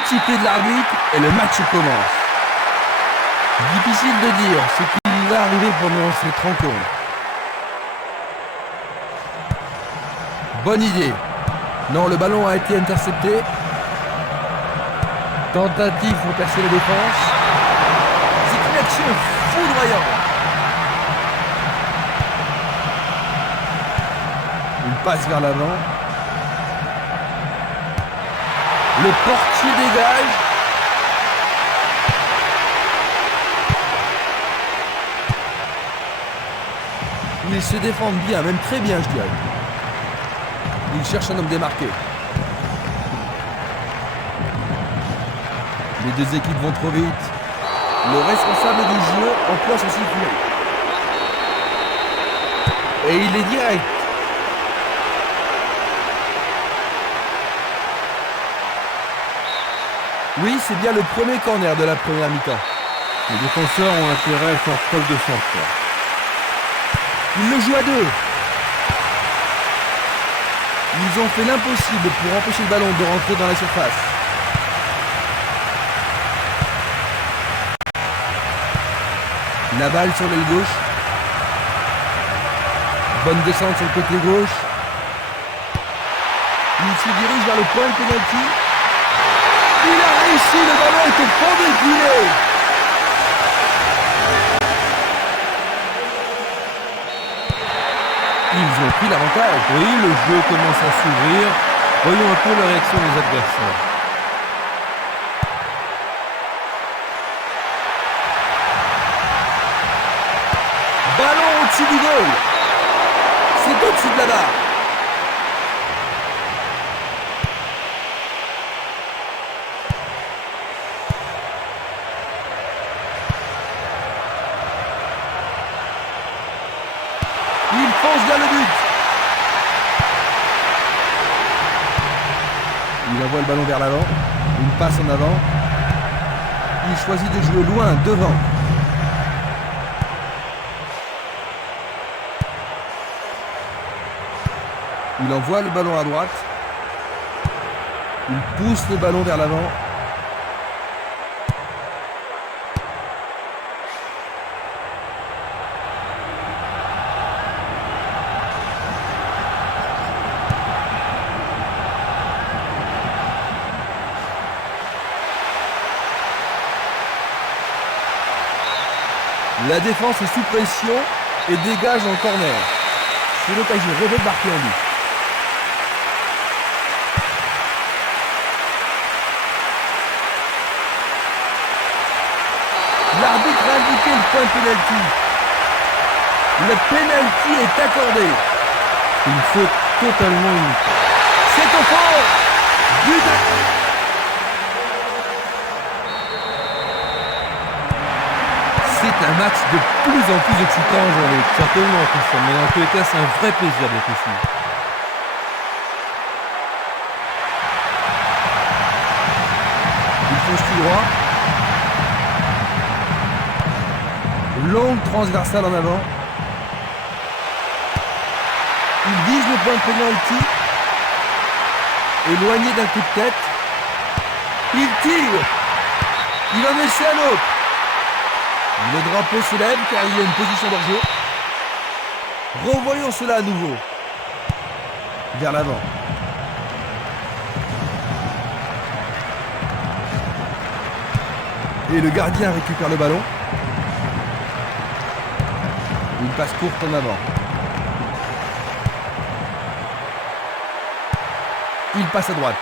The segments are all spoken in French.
de sifflet de l'arbitre et le match commence. Difficile de dire ce qui va arriver pendant cette rencontre. Bonne idée. Non, le ballon a été intercepté. Tentative pour percer la défense. C'est une action foudroyante. Une passe vers l'avant. Le portier dégage. Ils se défendent bien, même très bien, je dirais. Ils cherchent un homme démarqué. Les deux équipes vont trop vite. Le responsable du jeu emploie son sifflet. Et il est direct. Oui, c'est bien le premier corner de la première mi-temps. Les défenseurs ont intérêt à faire preuve de sang-froid. Il le joue à deux. Ils ont fait l'impossible pour empêcher le ballon de rentrer dans la surface. La balle sur l'aile gauche. Bonne descente sur le côté gauche. Il se dirige vers le point de pénalty. Il a réussi, le ballon est au fond du filet. Ils ont pris l'avantage. Oui, le jeu commence à s'ouvrir. Voyons un peu la réaction des adversaires. Ballon au-dessus du goal. C'est au-dessus de la barre. Il fonce vers le but. Il envoie le ballon vers l'avant. Une passe en avant. Il choisit de jouer loin, devant. Il envoie le ballon à droite. Il pousse le ballon vers l'avant. La défense est sous pression et dégage en corner. C'est l'occasion rêvée de marquer un but. L'arbitre a indiqué le point pénalty. Le pénalty est accordé. Une faute totalement unique. C'est au fond. But de... C'est un match de plus en plus excitant, Jean-Luc. Certainement, Christian, mais dans tous les cas, c'est un vrai plaisir d'être ici. Il fonce tout droit. Longue transversale en avant. Il vise le point de pénalty. Éloigné d'un coup de tête. Il tire. Il en essaie un autre. Le drapeau se lève car il y a une position d'hors-jeu. Revoyons cela à nouveau. Vers l'avant. Et le gardien récupère le ballon. Une passe courte en avant. Il passe à droite.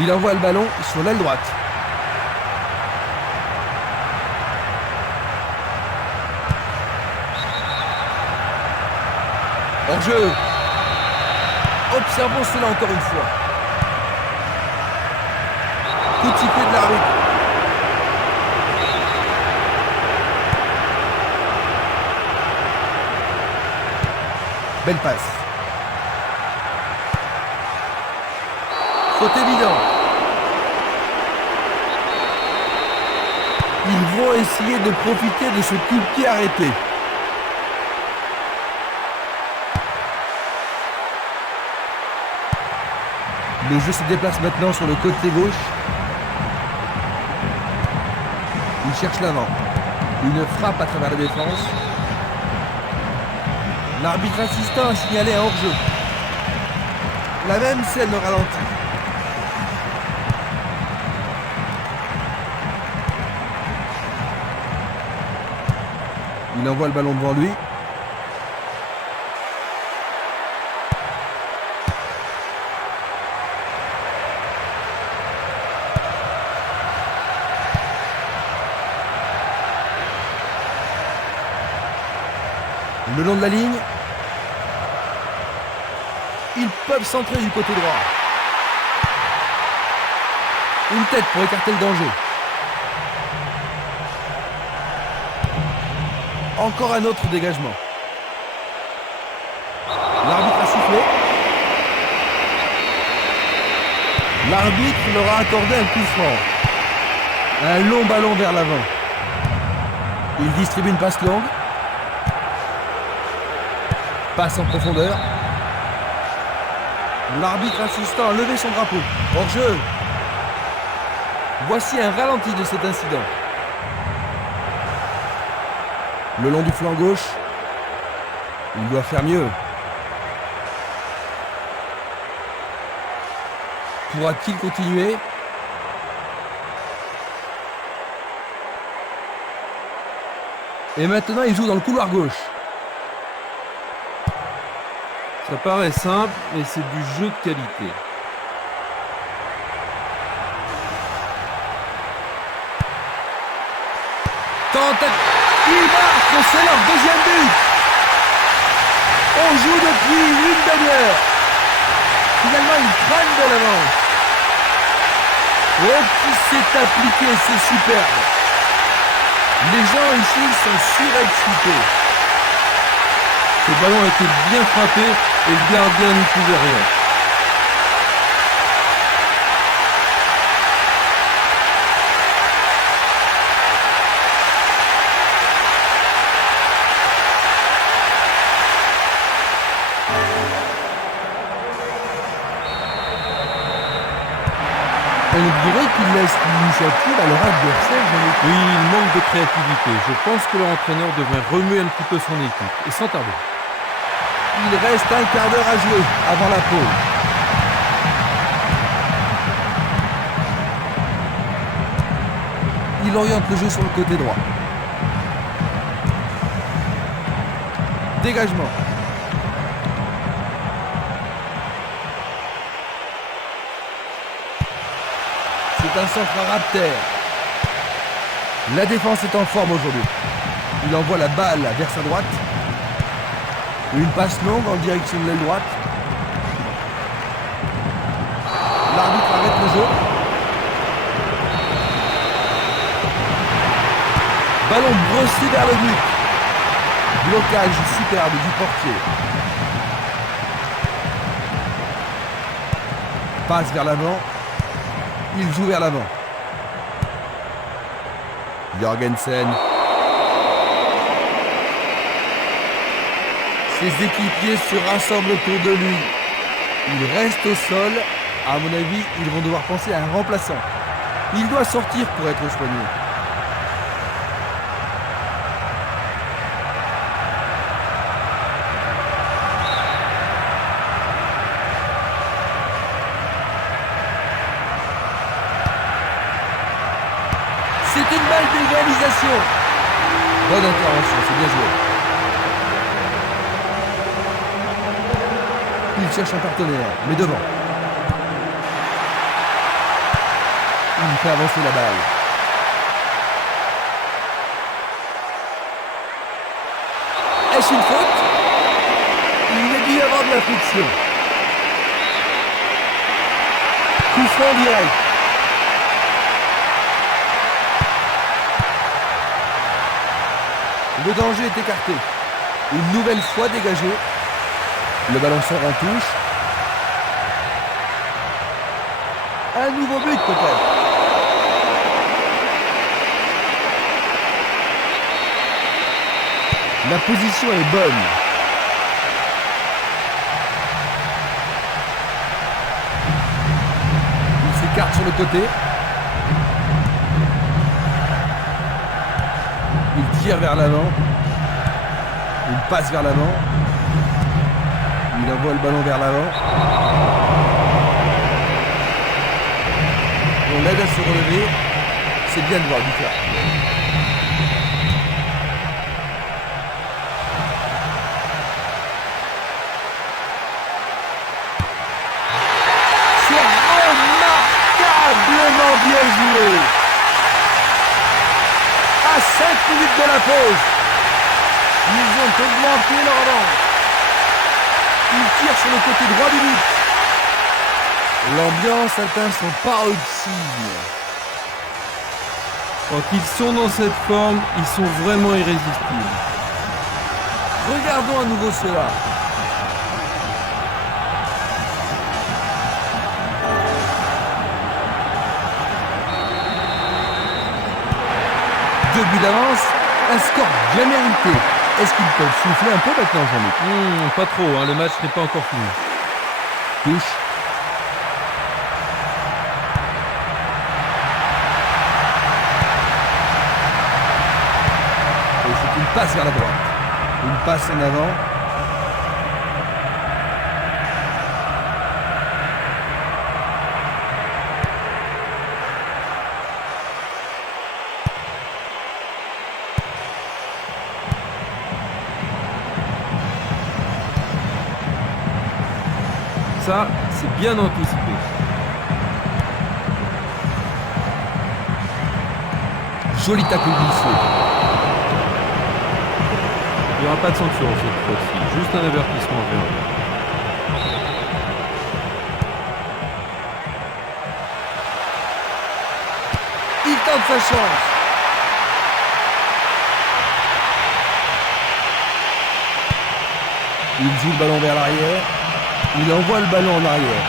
Il envoie le ballon sur l'aile droite. Hors-jeu. Observons cela encore une fois. Coup de sifflet de l'arbitre. Belle passe. Faute évidente. Ils vont essayer de profiter de ce coup de pied arrêté. Le jeu se déplace maintenant sur le côté gauche. Il cherche l'avant. Une frappe à travers la défense. L'arbitre assistant a signalé un hors-jeu. La même scène au ralenti. Il envoie le ballon devant lui. Le long de la ligne. Ils peuvent centrer du côté droit. Une tête pour écarter le danger. Encore un autre dégagement. L'arbitre a sifflé. L'arbitre leur a accordé un coup franc. Un long ballon vers l'avant. Il distribue une passe longue. Passe en profondeur. L'arbitre assistant a levé son drapeau. Hors-jeu. Voici un ralenti de cet incident. Le long du flanc gauche. Il doit faire mieux. Pourra-t-il continuer ? Et maintenant, il joue dans le couloir gauche. Ça paraît simple, mais c'est du jeu de qualité. Il marque, c'est leur deuxième but. On joue depuis une demi-heure. Finalement, ils prennent de l'avance. Oh, qui s'est appliqué, c'est superbe. Les gens ici sont surexcités. Le ballon a été bien frappé et le gardien n'y pouvait rien. On dirait qu'ils laissent l'initiative à leur adversaire. Oui, il manque de créativité. Je pense que leur entraîneur devrait remuer un petit peu son équipe, et sans tarder. Il reste un quart d'heure à jouer avant la pause. Il oriente le jeu sur le côté droit. Dégagement. C'est un centre à ras de terre. La défense est en forme aujourd'hui. Il envoie la balle vers sa droite. Une passe longue en direction de l'aile droite. L'arbitre arrête le jeu. Ballon brossé vers le but. Blocage superbe du portier. Passe vers l'avant. Il joue vers l'avant. Jorgensen. Ses équipiers se rassemblent autour de lui. Il reste au sol. À mon avis, ils vont devoir penser à un remplaçant. Il doit sortir pour être soigné. C'est une balle d'égalisation. Bonne intervention, c'est bien joué. Il cherche un partenaire, mais devant. Il fait avancer la balle. Est-ce une faute? Il est dû y avoir de la friction. Coup franc direct. Le danger est écarté. Une nouvelle fois dégagé. Le ballon sort en touche. Un nouveau but peut-être. La position est bonne. s'écarte sur le côté. Il tire vers l'avant. Il passe vers l'avant. Il envoie le ballon vers l'avant. On l'aide à se relever. C'est bien de voir du faire. Remarquablement bien joué. À 5 minutes de la pause, ils ont augmenté leur avance. Ils tirent sur le côté droit du but. L'ambiance atteint son paroxysme. Quand ils sont dans cette forme, ils sont vraiment irrésistibles. Regardons à nouveau cela. Deux buts d'avance, un score bien mérité. Est-ce qu'ils peuvent souffler un peu maintenant, Jean-Luc? Pas trop, le match n'est pas encore fini. Touche. Et c'est une passe vers la droite. Une passe en avant. Ça, c'est bien anticipé. Joli tacle glissé. Il n'y aura pas de sanction cette fois-ci, juste un avertissement verbal. Il tente sa chance. Il joue le ballon vers l'arrière. Il envoie le ballon en arrière.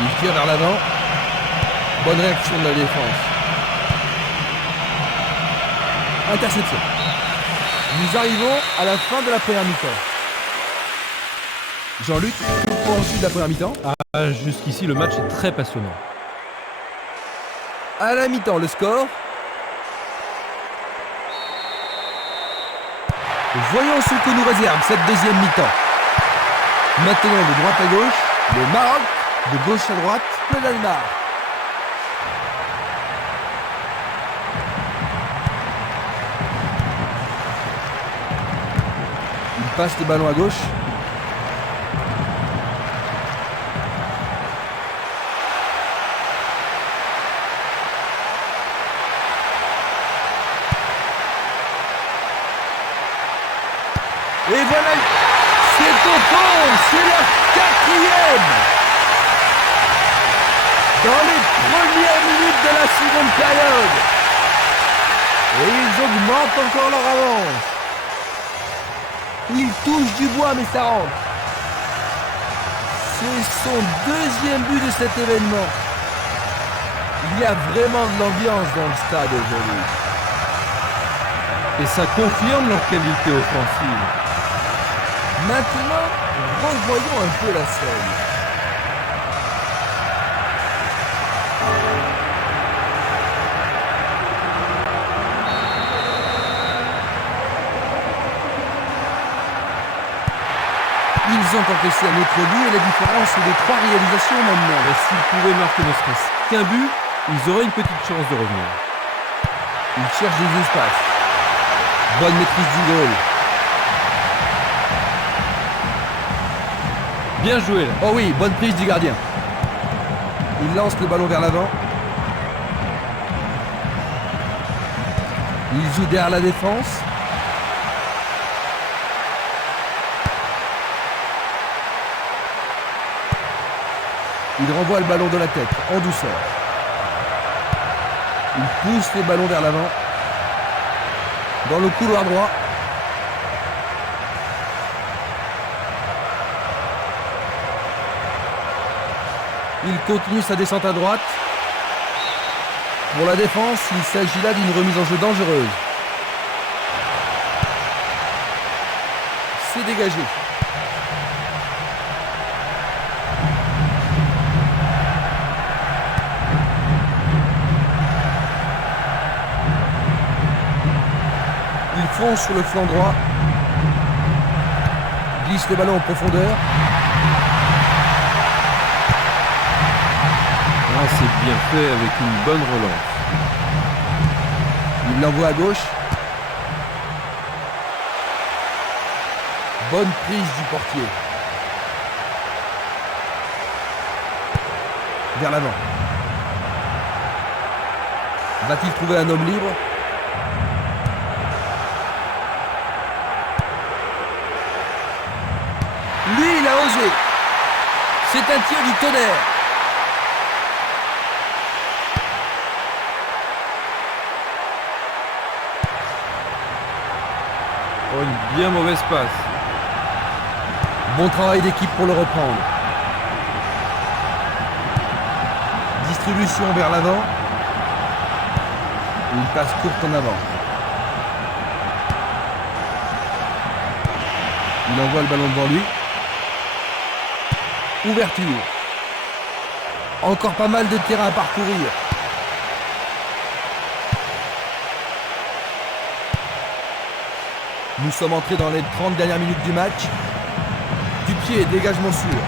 Il tire vers l'avant. Bonne réaction de la défense. Interception. Nous arrivons à la fin de la première mi-temps. Jean-Luc, que penses-tu de la première mi-temps? Jusqu'ici, le match est très passionnant. À la mi-temps, le score. Voyons ce que nous réserve cette deuxième mi-temps. Maintenant de droite à gauche, le Maroc, de gauche à droite, le Danemark. Il passe le ballon à gauche. Et voilà, c'est au fond, c'est la quatrième. Dans les premières minutes de la seconde période. Et ils augmentent encore leur avance. Ils touchent du bois, mais ça rentre. C'est son deuxième but de cet événement. Il y a vraiment de l'ambiance dans le stade aujourd'hui. Et ça confirme leur qualité offensive. Maintenant, revoyons un peu la scène. Ils ont encaissé un autre but et la différence est de 3 réalisations maintenant. Et s'ils pouvaient marquer ne serait-ce qu'un but, ils auraient une petite chance de revenir. Ils cherchent des espaces. Bonne maîtrise du goal. Bien joué là. Oh oui, bonne prise du gardien. Il lance le ballon vers l'avant. Il joue derrière la défense. Il renvoie le ballon de la tête, en douceur. Il pousse les ballons vers l'avant. Dans le couloir droit. Il continue sa descente à droite. Pour la défense, il s'agit là d'une remise en jeu dangereuse. C'est dégagé. Il fonce sur le flanc droit. Glisse le ballon en profondeur. Ah, c'est bien fait avec une bonne relance. Il l'envoie à gauche. Bonne prise du portier. Vers l'avant. Va-t-il trouver un homme libre? Lui, il a osé. C'est un tir du tonnerre. Oh, une bien mauvaise passe. Bon travail d'équipe pour le reprendre. Distribution vers l'avant. Une passe courte en avant. Il envoie le ballon devant lui. Ouverture. Encore pas mal de terrain à parcourir. Nous sommes entrés dans les 30 dernières minutes du match. Du pied, dégagement sûr.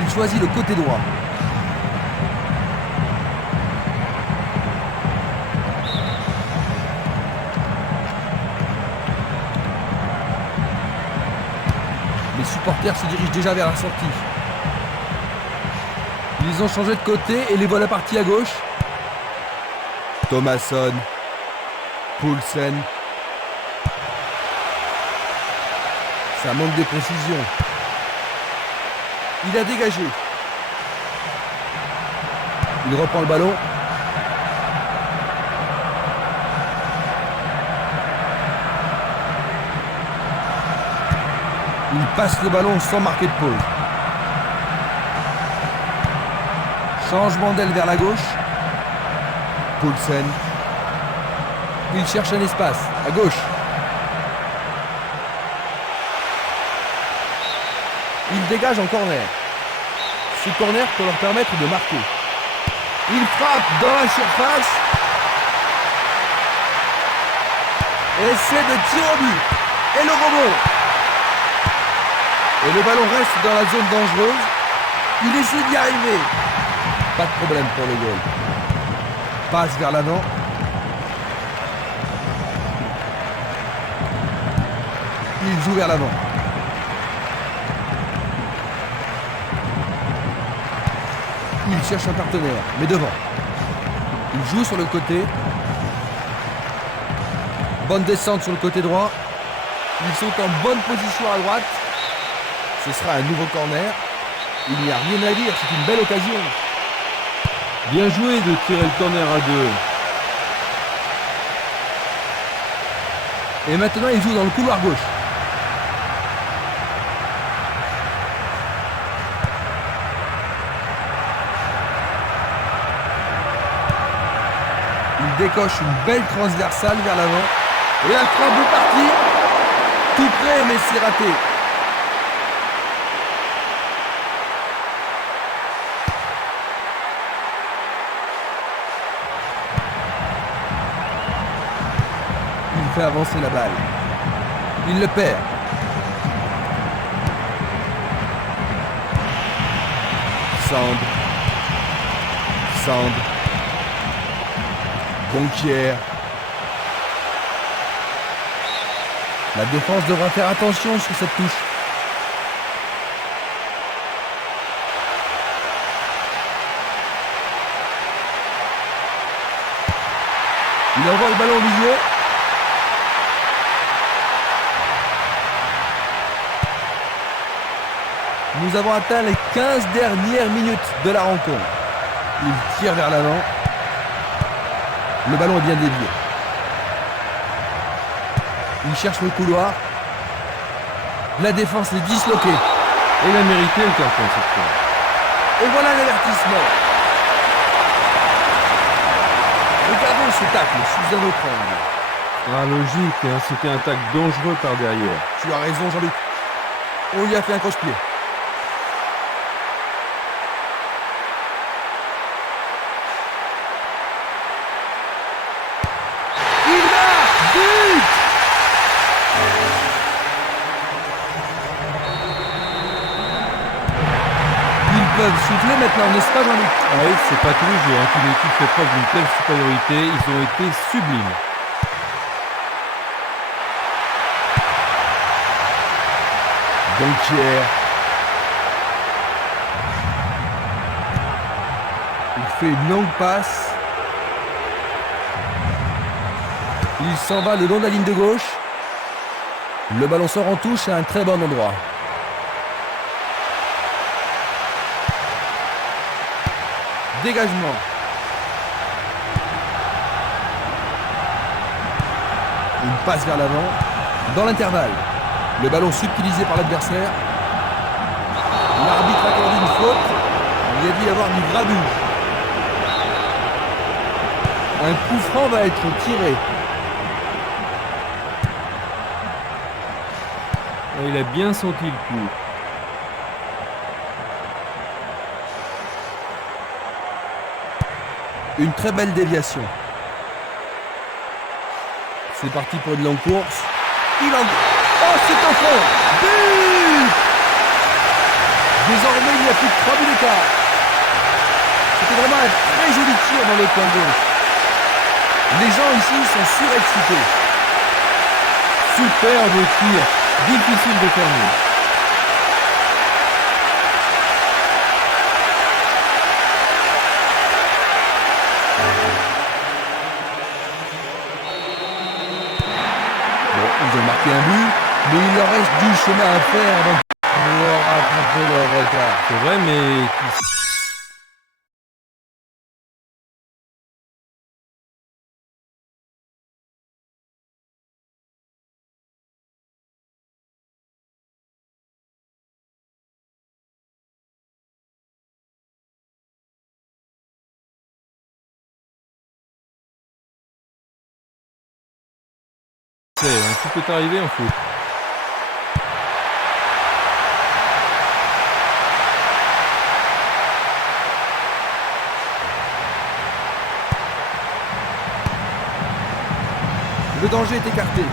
Il choisit le côté droit. Les supporters se dirigent déjà vers la sortie. Ils ont changé de côté et les voilà partis à gauche. Thomasson. Poulsen. Ça manque de précision. Il a dégagé. Il reprend le ballon. Il passe le ballon sans marquer de pause. Changement d'aile vers la gauche. Poulsen. Il cherche un espace. À gauche. Il dégage en corner. Ce corner peut leur permettre de marquer. Il frappe dans la surface. Essai de tir au but. Et le rebond. Et le ballon reste dans la zone dangereuse. Il essaie d'y arriver. Pas de problème pour le goal. Passe vers l'avant. Il joue vers l'avant. Il cherche un partenaire, mais devant. Il joue sur le côté. Bonne descente sur le côté droit. Ils sont en bonne position à droite. Ce sera un nouveau corner. Il n'y a rien à dire, c'est une belle occasion. Bien joué de tirer le corner à deux. Et maintenant, il joue dans le couloir gauche. Il décoche une belle transversale vers l'avant. Et la frappe est partie. Tout près, mais c'est raté. Il fait avancer la balle. Il le perd. Sand. Conquiert. La défense devra faire attention sur cette touche. Il envoie le ballon au milieu. Nous avons atteint les 15 dernières minutes de la rencontre. Il tire vers l'avant. Le ballon est bien dévié. Il cherche le couloir. La défense est disloquée. Et il a mérité le carton cette fois. Et voilà l'avertissement. Regardons ce tacle sous un autre angle. Ah, logique, hein, c'était un tacle dangereux par derrière. Tu as raison, Jean-Luc. On lui a fait un croche-pied. Il marque! But! peuvent souffler maintenant, n'est-ce pas, Jean-Luc? Ah oui, c'est pas tous les jours qu'une équipe fait preuve d'une telle supériorité. Ils ont été sublimes. Donquier. Il fait une longue passe. Il s'en va le long de la ligne de gauche. Le ballon sort en touche à un très bon endroit. Dégagement. Une passe vers l'avant. Dans l'intervalle. Le ballon subtilisé par l'adversaire. L'arbitre accorde une faute. Il a dû y avoir du grabuge. Un coup franc va être tiré. Il a bien senti le coup. Une très belle déviation. C'est parti pour une longue course. Il en... Oh, c'est au fond. But! Désormais, il n'y a plus que 3 buts d'écart. C'était vraiment un très joli tir dans le coin gauche. Les gens ici sont surexcités. Superbe tir. Difficile de terminer. Bon, ils ont marqué un but, mais il leur reste du chemin à faire avant de pouvoir rattraper leur retard. C'est vrai, mais tout peut arriver en foot. Le danger est écarté.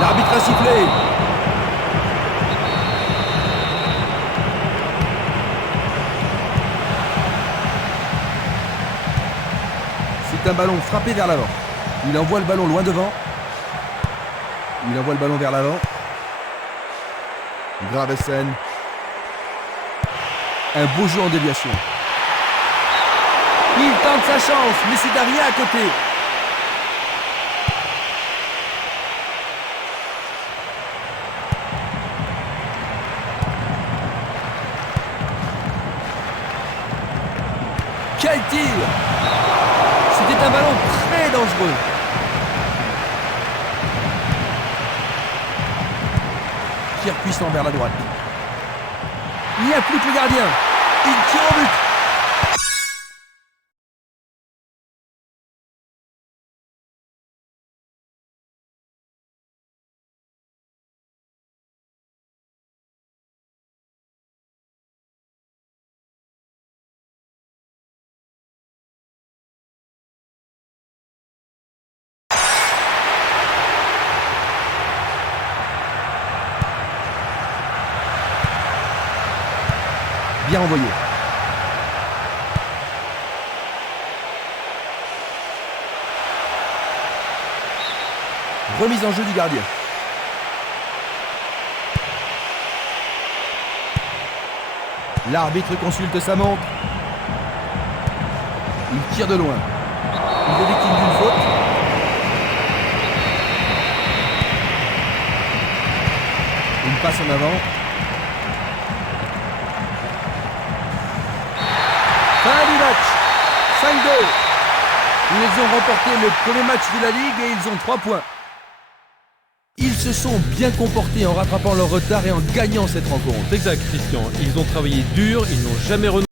L'arbitre a sifflé. C'est un ballon frappé vers l'avant. Il envoie le ballon loin devant. Il envoie le ballon vers l'avant. Gravesen. Un beau jeu en déviation. Il tente sa chance, mais c'est Darien à côté. Quel tir! C'était un ballon très dangereux. Tir puissant vers la droite. Il n'y a plus que le gardien. Il tire au but. Bien envoyé. Remise en jeu du gardien. L'arbitre consulte sa montre. Il tire de loin. Il est victime d'une faute. Une passe en avant. Fin du match. 5-2. Ils ont remporté le premier match de la Ligue et ils ont 3 points. Ils se sont bien comportés en rattrapant leur retard et en gagnant cette rencontre. C'est exact, Christian. Ils ont travaillé dur, ils n'ont jamais renoncé.